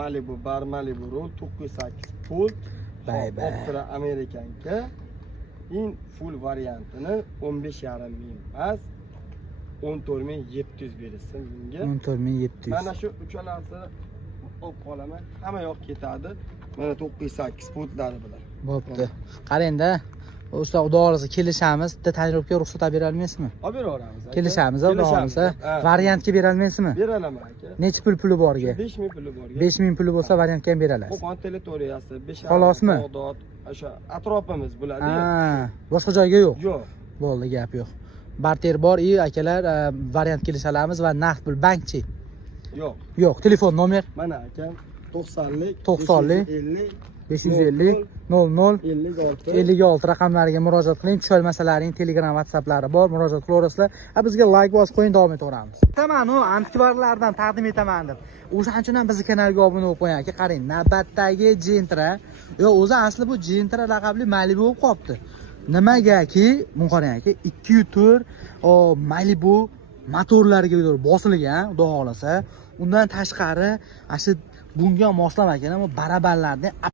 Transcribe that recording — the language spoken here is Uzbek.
Malibu Bar Malibu Road 908 pult. Optra Amerikanka. In full variantini 15,5 ming emas, 14,700 berilsin bunga. 14,700. Mana shu uchalasi olib qolaman. Hamma yoq ketadi. Mana 908 pultlari bilan. Bo'pti. Qarang-da. Usta xudo xolasa kelishamiz. Bitta tonirovka ruxsat bera olmaysizmi? Olib beraveramiz. Kelishamiz, xudo xolasa. Variantga bera olmaysizmi? Beraman aka. Necha puli borga? 5,000 puli borga. 5,000 puli bo'lsa variantga ham berasiz. Qo'qon territoriyasi, Xolosmi? O'sha atrofimiz bo'ladi. Boshqa joyga yo'q. Yo'q. Bo'ldi, gap yo'q. Barter bor, akalar, variant kelisha olamiz va naqd pul bankchi. Yo'q. Yo'q, telefon nomer. Mana akam 90lik 550 00 56 raqamlariga murojaat qiling. Tushunmasalaring Telegram, WhatsApplari bor, murojaat qilaverasizlar. Bizga like bosib qo'ying, davom etaveramiz. Aytaman, antikvarlardan taqdim etaman deb. O'shaning uchun ham bizning kanalga obuna bo'lib qo'ying aka. Qarang, navbatdagi Gentra. O'zi asli bu Gentra raqamli Malibu bo'lib qolibdi. Nimagaki, bu qarang aka, 2.4 Malibu motorlariga bosilgan, xudo xolasa. Undan tashqari, bunga moslamagan, ammo barabarlarni